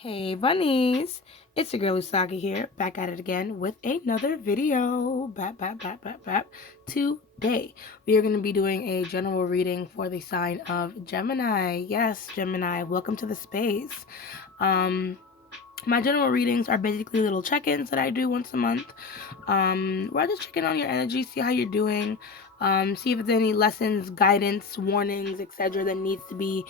Hey bunnies, it's your girl Usagi here, back at it again with another video. Today, we are going to be doing a general reading for the sign of Gemini. Yes, Gemini, welcome to the space. My general readings are basically little check-ins that I do once a month. Where I just check in on your energy, see how you're doing, see if there's any lessons, guidance, warnings, etc. that needs to be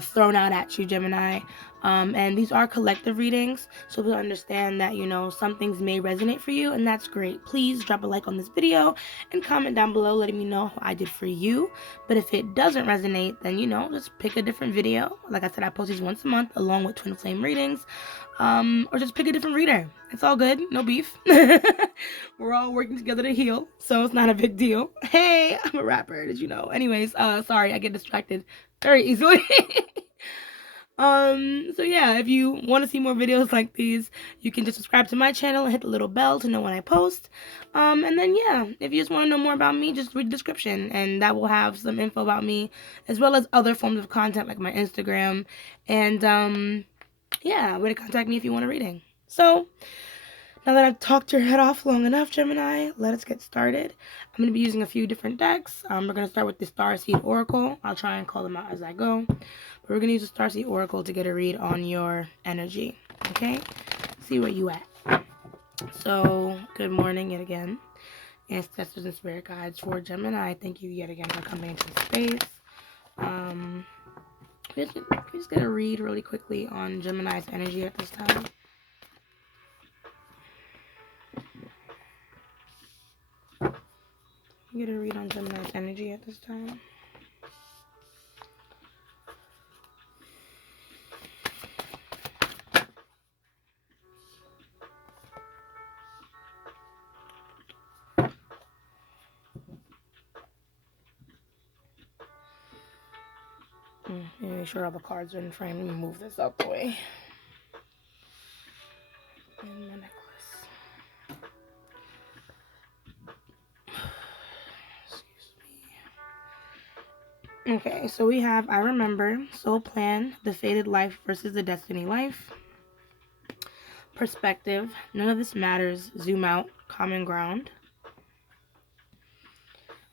thrown out at you, Gemini. And these are collective readings, so to understand that, some things may resonate for you, and that's great. Please drop a like on this video and comment down below letting me know how I did for you. But if it doesn't resonate, then, just pick a different video. Like I said, I post these once a month along with twin flame readings. Or just pick a different reader. It's all good. No beef. We're all working together to heal, so it's not a big deal. Hey, I'm a rapper, did you know? Anyways, sorry, I get distracted very easily. So yeah, if you want to see more videos like these, you can just subscribe to my channel and hit the little bell to know when I post. And then yeah, if you just want to know more about me, just read the description, and that will have some info about me, as well as other forms of content like my Instagram, and yeah, way to contact me if you want a reading. So, now that I've talked your head off long enough, Gemini, let us get started. I'm going to be using a few different decks. We're going to start with the Starseed Oracle. I'll try and call them out as I go. But we're going to use the Starseed Oracle to get a read on your energy. Okay? See where you at. So, good morning yet again. Ancestors and spirit guides for Gemini. Thank you yet again for coming into the space. We're just going to read really quickly on Gemini's energy at this time. I'm going to read on Gemini's energy at this time. Make sure all the cards are in frame. Let me move this out the way. And my necklace. Excuse me. Okay, so we have I Remember, Soul Plan, The Fated Life versus the Destiny Life. Perspective, None of This Matters, Zoom Out, Common Ground.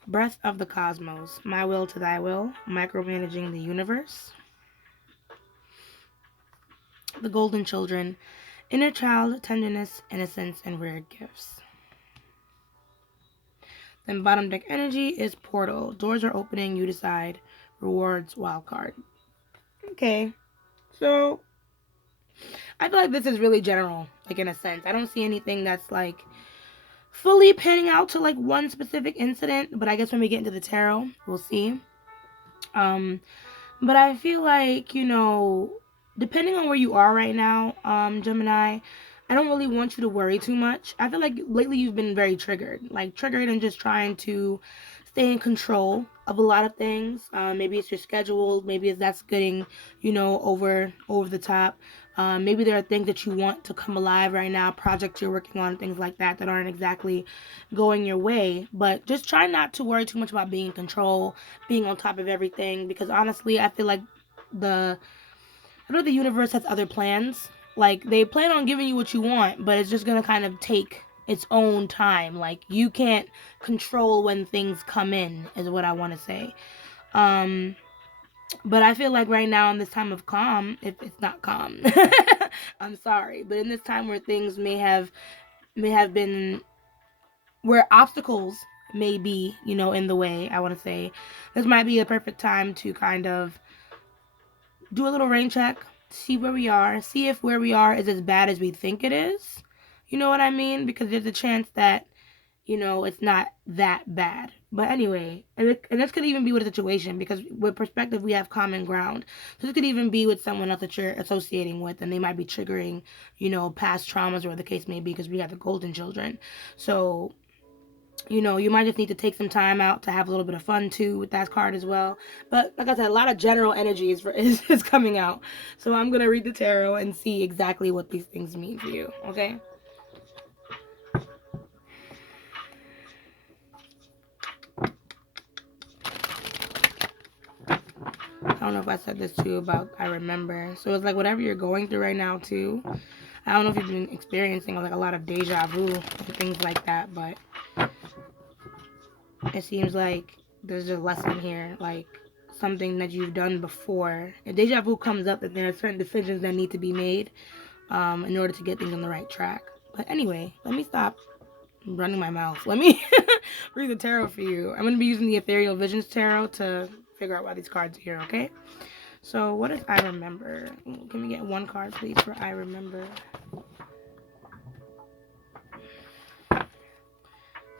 Breath of the Cosmos, My Will to Thy Will, Micromanaging the Universe. The Golden Children, Inner Child, Tenderness, Innocence, and Rare Gifts. Then bottom deck energy is Portal. Doors are opening, you decide. Rewards, Wildcard. Okay, so I feel like this is really general, like in a sense. I don't see anything that's like fully panning out to like one specific incident, but I guess when we get into the tarot, we'll see. But I feel like, depending on where you are right now, Gemini, I don't really want you to worry too much. I feel like lately you've been very triggered and just trying to stay in control of a lot of things. Maybe it's your schedule, maybe that's getting, over the top. Maybe there are things that you want to come alive right now, projects you're working on, things like that aren't exactly going your way. But just try not to worry too much about being in control, being on top of everything, because honestly, I feel like the universe has other plans. Like, they plan on giving you what you want, but it's just gonna kind of take its own time. Like, you can't control when things come in, is what I want to say. But I feel like right now in this time of calm, if it's not calm, I'm sorry, but in this time where things may have been, where obstacles may be, in the way, I want to say, this might be a perfect time to kind of do a little rain check, see where we are, see if where we are is as bad as we think it is. You know what I mean? Because there's a chance that, it's not that bad. But anyway, and this could even be with a situation, because with perspective, we have common ground. So this could even be with someone else that you're associating with, and they might be triggering, past traumas, or the case may be, because we have the golden children. So, you might just need to take some time out to have a little bit of fun too with that card as well. But like I said, a lot of general energy is coming out. So I'm going to read the tarot and see exactly what these things mean for you, okay? don't know if I said this too about I remember. So it's like whatever you're going through right now too. I don't know if you've been experiencing like a lot of deja vu and things like that, but it seems like there's a lesson here, like something that you've done before. And deja vu comes up that there are certain decisions that need to be made in order to get things on the right track. But anyway, let me stop running my mouth. Let me read the tarot for you. I'm going to be using the Ethereal Visions Tarot to figure out why these cards are here, okay? So what if I remember? Can we get one card, please, for I remember? Can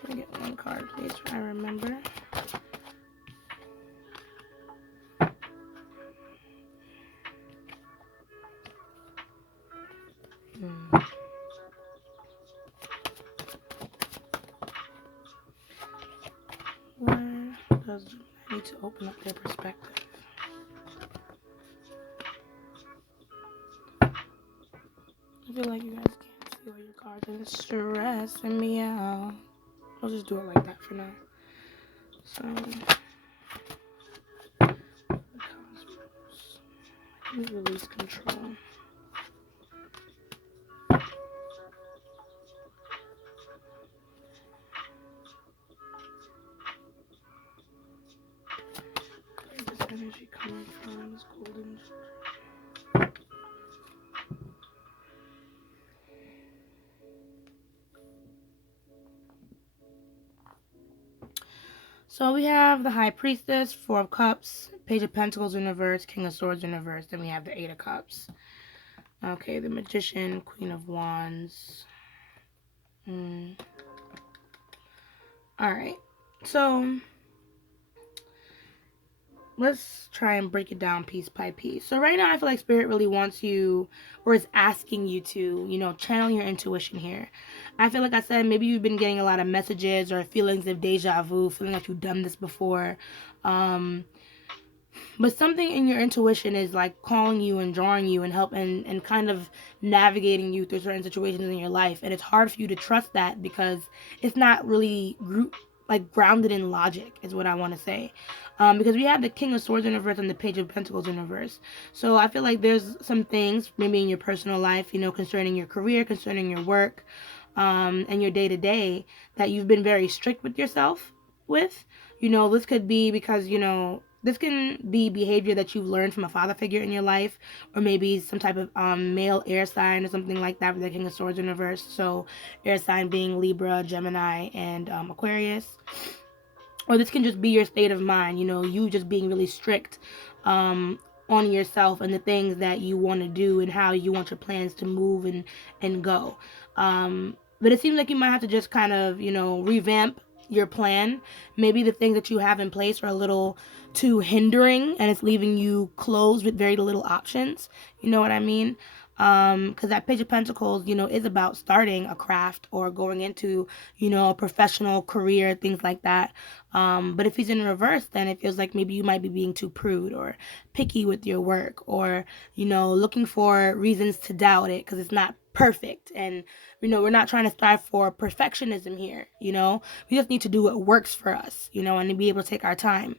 we get one card, please, for I remember? Where does I need to open up their perspective? I feel like you guys can't see all your cards and it's stressing me out. I'll just do it like that for now. So, cosmos. Let me release control. Where is this energy coming from? This golden. So we have the High Priestess, Four of Cups, Page of Pentacles in reverse, King of Swords in reverse. Then we have the Eight of Cups. Okay, the Magician, Queen of Wands. Alright, so let's try and break it down piece by piece. So right now I feel like Spirit really wants you, or is asking you to, channel your intuition here. I feel like I said, maybe you've been getting a lot of messages or feelings of deja vu, feeling like you've done this before. But something in your intuition is like calling you and drawing you and helping and kind of navigating you through certain situations in your life. And it's hard for you to trust that because it's not really grounded in logic is what I want to say. Because we have the King of Swords in reverse and the Page of Pentacles in reverse. So I feel like there's some things maybe in your personal life, concerning your career, concerning your work, and your day-to-day that you've been very strict with yourself with. This could be because, this can be behavior that you've learned from a father figure in your life, or maybe some type of male air sign or something like that with the King of Swords in reverse. So air sign being Libra, Gemini, and Aquarius. Or this can just be your state of mind, you just being really strict on yourself and the things that you want to do and how you want your plans to move and go. But it seems like you might have to just kind of, revamp your plan. Maybe the things that you have in place are a little too hindering and it's leaving you closed with very little options. You know what I mean? Because that Page of Pentacles, is about starting a craft or going into, a professional career, things like that. But if he's in reverse, then it feels like maybe you might be being too prude or picky with your work, or, looking for reasons to doubt it because it's not perfect. And, we're not trying to strive for perfectionism here, we just need to do what works for us, and to be able to take our time.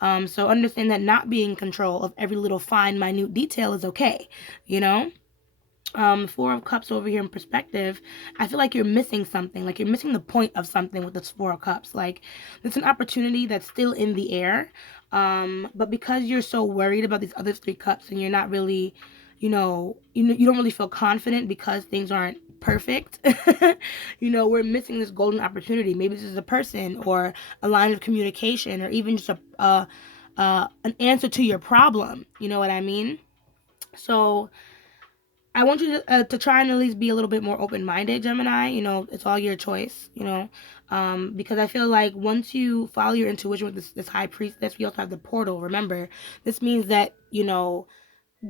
So understand that not being in control of every little fine, minute detail is okay, Four of Cups over here in perspective, I feel like you're missing something. Like you're missing the point of something with this Four of Cups. Like there's an opportunity that's still in the air. But because you're so worried about these other three cups and you're not really, you don't really feel confident because things aren't perfect. We're missing this golden opportunity. Maybe this is a person or a line of communication or even just an answer to your problem. You know what I mean? So I want you to try and at least be a little bit more open-minded, Gemini. It's all your choice, because I feel like once you follow your intuition with this High Priestess, we also have the portal. Remember, this means that,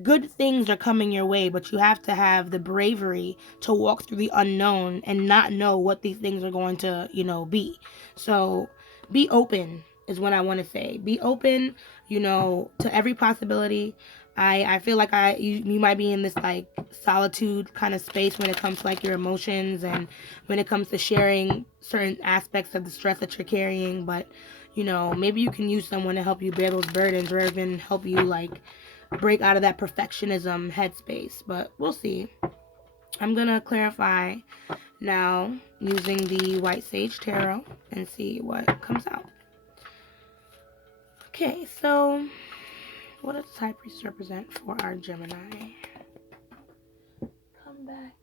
good things are coming your way, but you have to have the bravery to walk through the unknown and not know what these things are going to, be. So be open is what I want to say. Be open, to every possibility. I feel like you might be in this like solitude kind of space when it comes to like your emotions and when it comes to sharing certain aspects of the stress that you're carrying. But you know, maybe you can use someone to help you bear those burdens or even help you like break out of that perfectionism headspace. But we'll see. I'm gonna clarify now using the White Sage Tarot and see what comes out. Okay, so what does High Priestess represent for our Gemini? Come back.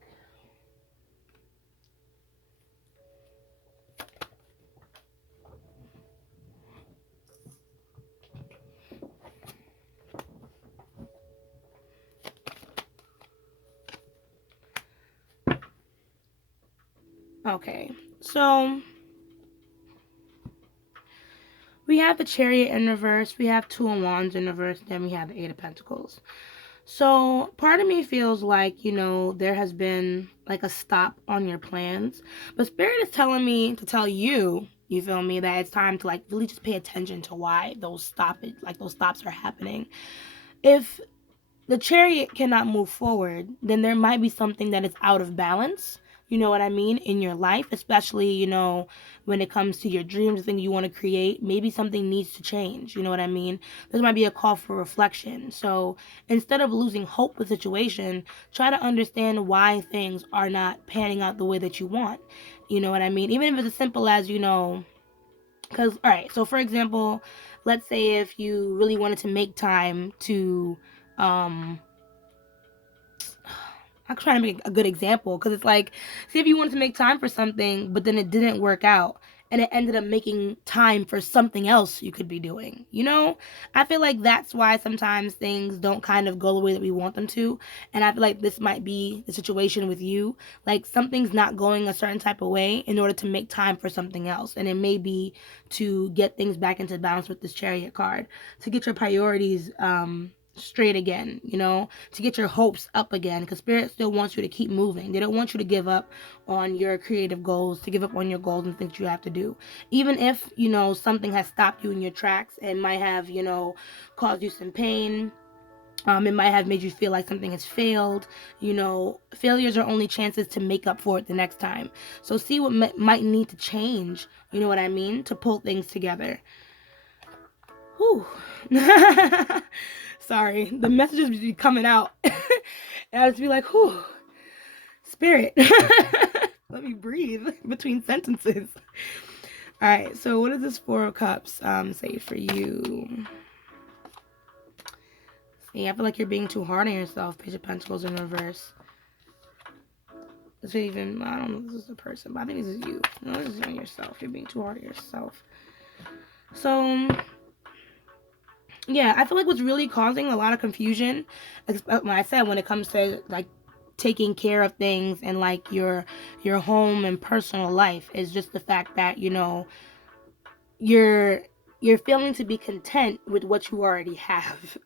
Okay, so we have the Chariot in reverse, we have Two of Wands in reverse, then we have the Eight of Pentacles. So part of me feels like, you know, there has been like a stop on your plans. But Spirit is telling me to tell you, you feel me, that it's time to like really just pay attention to why those stops are happening. If the Chariot cannot move forward, then there might be something that is out of balance. You know what I mean? In your life, especially, you know, when it comes to your dreams, the thing you want to create, maybe something needs to change. You know what I mean? This might be a call for reflection. So instead of losing hope with the situation, try to understand why things are not panning out the way that you want. You know what I mean? Even if it's as simple as, you know, because, all right, so for example, let's say if you really wanted to make time to, I'm trying to make a good example because it's like, see if you wanted to make time for something, but then it didn't work out and it ended up making time for something else you could be doing. You know, I feel like that's why sometimes things don't kind of go the way that we want them to. And I feel like this might be the situation with you. Like something's not going a certain type of way in order to make time for something else. And it may be to get things back into balance with this Chariot card, to get your priorities, straight again, you know, to get your hopes up again, because Spirit still wants you to keep moving. They don't want you to give up on your creative goals, to give up on your goals and things you have to do. Even if, you know, something has stopped you in your tracks and might have, you know, caused you some pain. It might have made you feel like something has failed. You know, failures are only chances to make up for it the next time. So see what might need to change, you know what I mean, to pull things together. Whew. Sorry, the messages be coming out. And I just be like, whew, Spirit. Let me breathe between sentences. All right, so what does this Four of Cups say for you? See, I feel like you're being too hard on yourself. Page of Pentacles in reverse. This is even, I don't know if this is the person, but I think this is you. No, this is on yourself. You're being too hard on yourself. So yeah, I feel like what's really causing a lot of confusion, when I said when it comes to like taking care of things and like your home and personal life, is just the fact that, you know, you're failing to be content with what you already have.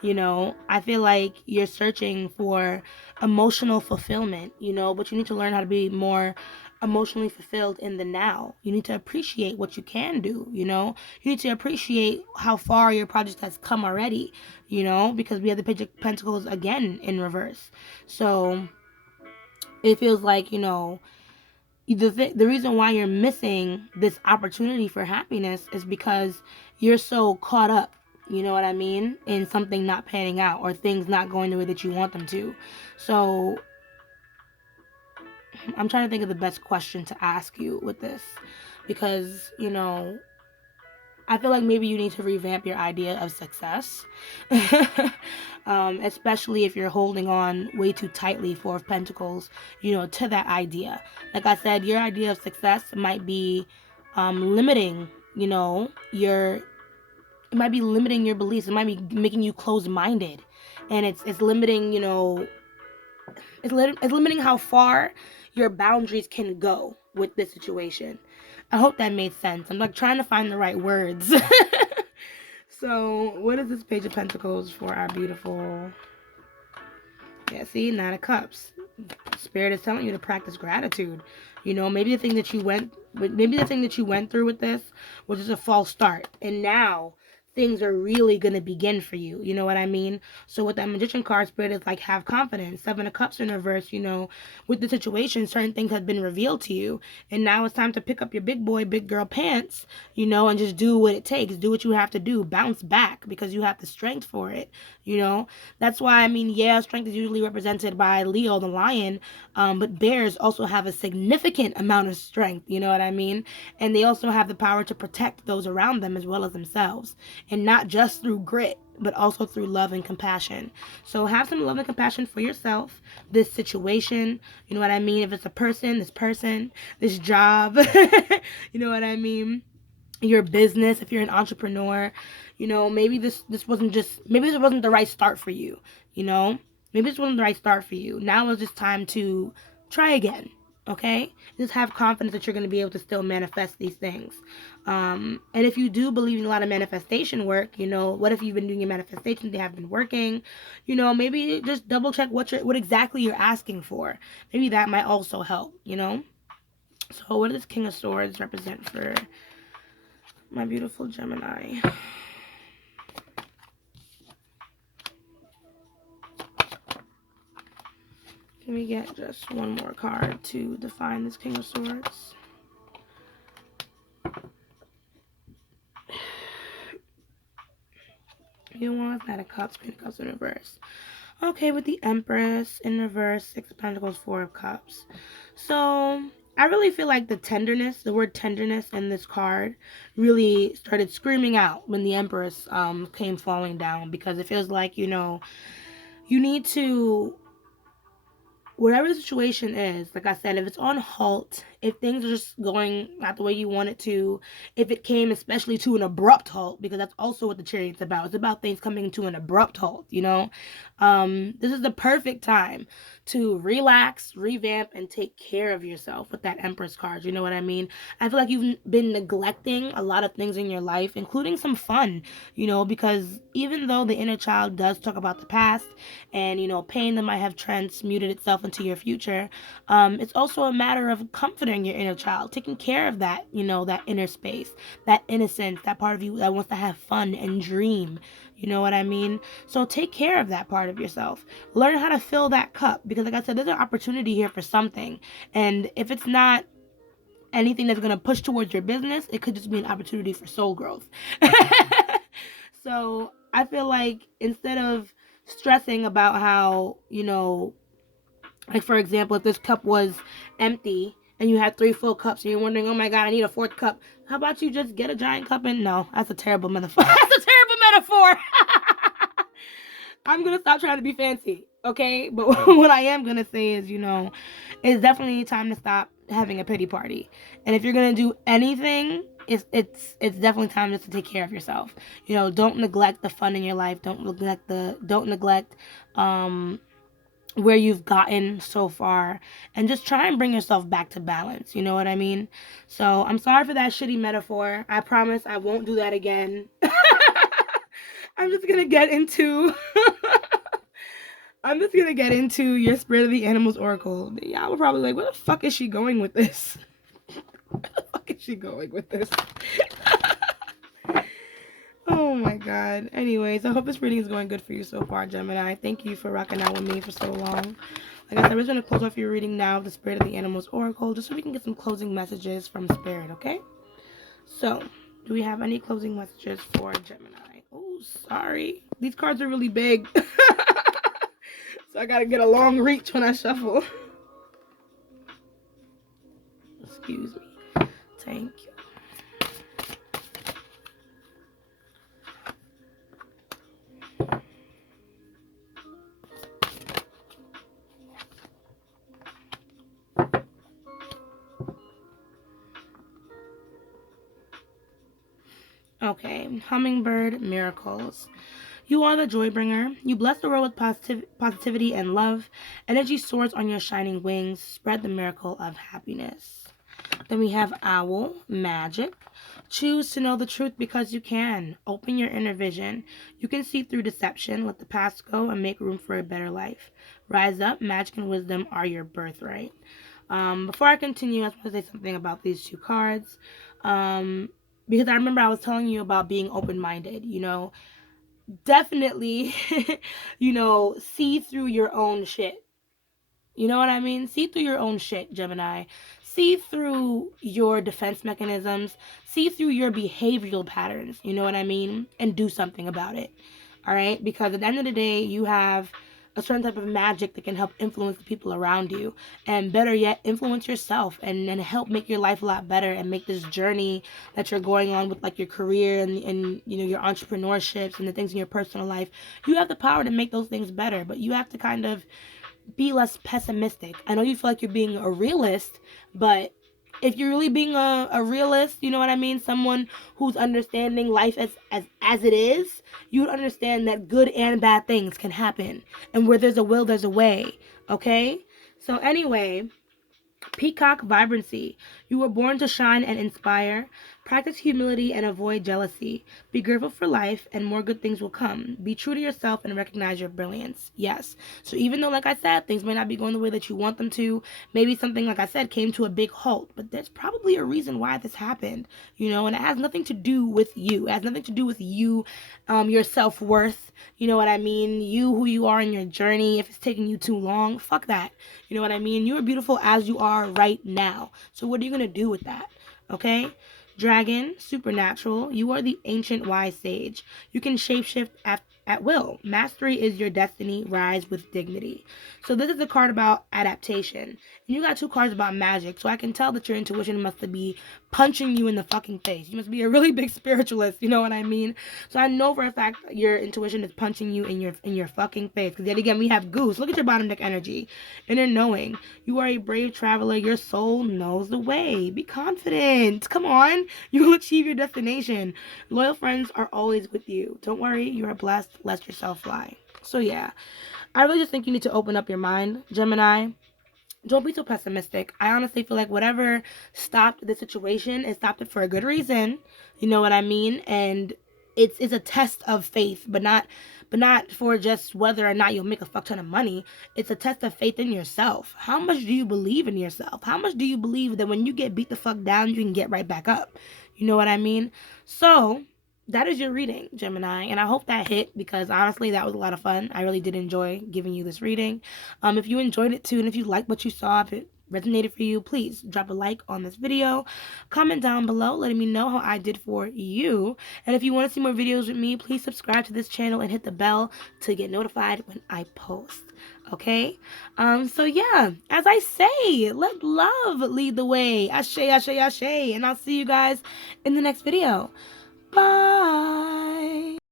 You know, I feel like you're searching for emotional fulfillment, you know, but you need to learn how to be more emotionally fulfilled in the now. You need to appreciate what you can do, you know. You need to appreciate how far your project has come already, you know, because we have the Page of Pentacles again in reverse. So it feels like, you know, the reason why you're missing this opportunity for happiness is because you're so caught up, you know what I mean, in something not panning out or things not going the way that you want them to. So I'm trying to think of the best question to ask you with this, because, you know, I feel like maybe you need to revamp your idea of success. Especially if you're holding on way too tightly, Four of Pentacles, you know, to that idea. Like I said, your idea of success might be limiting, you know, it might be limiting your beliefs. It might be making you closed-minded. And it's limiting, you know, it's limiting how far your boundaries can go with this situation. I hope that made sense. I'm like trying to find the right words. So, what is this Page of Pentacles for our beautiful? Yeah, see, Nine of Cups. Spirit is telling you to practice gratitude. You know, maybe the thing that you went through with this was just a false start, and now things are really going to begin for you. You know what I mean? So with that Magician card, Spirit is like, have confidence. Seven of Cups in reverse, with the situation, certain things have been revealed to you. And now it's time to pick up your big boy, big girl pants, and just do what it takes. Do what you have to do. Bounce back because you have the strength for it. That's why, strength is usually represented by Leo, the lion, but bears also have a significant amount of strength. You know what I mean? And they also have the power to protect those around them as well as themselves, and not just through grit, but also through love and compassion. So have some love and compassion for yourself, this situation, you know what I mean? If it's a person, this job, you know what I mean? Your business, if you're an entrepreneur, maybe this wasn't the right start for you, you know? Maybe this wasn't the right start for you. Now is just time to try again. Okay? Just have confidence that you're going to be able to still manifest these things. And if you do believe in a lot of manifestation work, what if you've been doing your manifestations, they have been working, maybe just double check what exactly you're asking for. Maybe that might also help, So what does King of Swords represent for my beautiful Gemini? Can we get just one more card to define this King of Swords? You want that, a Cups, Queen of Cups in reverse. Okay, with the Empress in reverse, Six of Pentacles, Four of Cups. So I really feel like the word tenderness in this card really started screaming out when the Empress came falling down, because it feels like, you need to, whatever the situation is, like I said, if it's on halt, if things are just going not the way you want it to, if it came especially to an abrupt halt, because that's also what the Chariot's about. It's about things coming to an abrupt halt, this is the perfect time to relax, revamp, and take care of yourself with that Empress card. You know what I mean? I feel like you've been neglecting a lot of things in your life, including some fun, because even though the inner child does talk about the past and, pain that might have transmuted itself into your future, it's also a matter of comforting your inner child, taking care of that, that inner space, that innocence, that part of you that wants to have fun and dream. You know what I mean? So take care of that part of yourself. Learn how to fill that cup, because like I said, there's an opportunity here for something. And if it's not anything that's going to push towards your business, it could just be an opportunity for soul growth. So I feel like instead of stressing about how, like for example, if this cup was empty and you had 3 full cups and you're wondering, oh my God, I need a 4th cup. How about you just get a giant cup and no, that's a terrible metaphor. That's a terrible metaphor. I'm going to stop trying to be fancy, okay? But what I am going to say is, it's definitely time to stop having a pity party. And if you're going to do anything, it's definitely time just to take care of yourself. Don't neglect the fun in your life. Don't neglect where you've gotten so far, and just try and bring yourself back to balance. You know what I mean? So I'm sorry for that shitty metaphor. I promise I won't do that again. I'm just gonna get into your Spirit of the Animals Oracle. Y'all were probably like, where the fuck is she going with this? Where the fuck is she going with this? Oh my God. Anyways, I hope this reading is going good for you so far, Gemini. Thank you for rocking out with me for so long. Like I said, we're just going to close off your reading now with the Spirit of the Animals Oracle, just so we can get some closing messages from Spirit, okay? So, do we have any closing messages for Gemini? Oh, sorry. These cards are really big. So I got to get a long reach when I shuffle. Excuse me. Thank you. Okay, Hummingbird Miracles. You are the joy bringer. You bless the world with positivity and love. Energy soars on your shining wings. Spread the miracle of happiness. Then we have Owl Magic. Choose to know the truth because you can. Open your inner vision. You can see through deception. Let the past go and make room for a better life. Rise up. Magic and wisdom are your birthright. Before I continue, I just want to say something about these 2 cards. Because I remember I was telling you about being open-minded, you know, definitely, you know, see through your own shit. You know what I mean? See through your own shit, Gemini. See through your defense mechanisms. See through your behavioral patterns. You know what I mean? And do something about it. All right? Because at the end of the day, you have a certain type of magic that can help influence the people around you. And better yet, influence yourself and help make your life a lot better and make this journey that you're going on with like your career and you know your entrepreneurships and the things in your personal life. You have the power to make those things better, but you have to kind of be less pessimistic. I know you feel like you're being a realist, but if you're really being a realist, you know what I mean? Someone who's understanding life as it is, you would understand that good and bad things can happen. And where there's a will, there's a way. Okay? So anyway, Peacock vibrancy. You were born to shine and inspire. Practice humility and avoid jealousy. Be grateful for life, and more good things will come. Be true to yourself and recognize your brilliance. Yes. So even though, like I said, things may not be going the way that you want them to, maybe something, like I said, came to a big halt, but there's probably a reason why this happened, you know, and it has nothing to do with you. It has nothing to do with you, your self worth. You know what I mean? You, who you are in your journey. If it's taking you too long, fuck that. You know what I mean? You are beautiful as you are right now. So what are you going to do with that? Okay? Dragon, supernatural. You are the ancient wise sage. You can shapeshift at will. Mastery is your destiny. Rise with dignity. So this is a card about adaptation. And you got two cards about magic. So I can tell that your intuition must be punching you in the fucking face. You must be a really big spiritualist. You know what I mean? So I know for a fact your intuition is punching you in your fucking face. Because yet again, we have Goose. Look at your bottom deck energy. Inner knowing. You are a brave traveler. Your soul knows the way. Be confident. Come on. You will achieve your destination. Loyal friends are always with you. Don't worry. You are blessed. Let yourself fly. So yeah, I really just think you need to open up your mind, Gemini. Don't be so pessimistic. I honestly feel like whatever stopped the situation, it stopped it for a good reason. You know what I mean? And it's a test of faith, but not for just whether or not you'll make a fuck ton of money. It's a test of faith in yourself. How much do you believe in yourself? How much do you believe that when you get beat the fuck down, you can get right back up? You know what I mean? So that is your reading, Gemini, and I hope that hit because honestly that was a lot of fun. I really did enjoy giving you this reading. If you enjoyed it too, and if you like what you saw, if it resonated for you, please drop a like on this video, comment down below letting me know how I did for you, and if you want to see more videos with me, please subscribe to this channel and hit the bell to get notified when I post. Okay, so yeah, as I say, let love lead the way. Ashe, ashe, ashe, and I'll see you guys in the next video. Bye.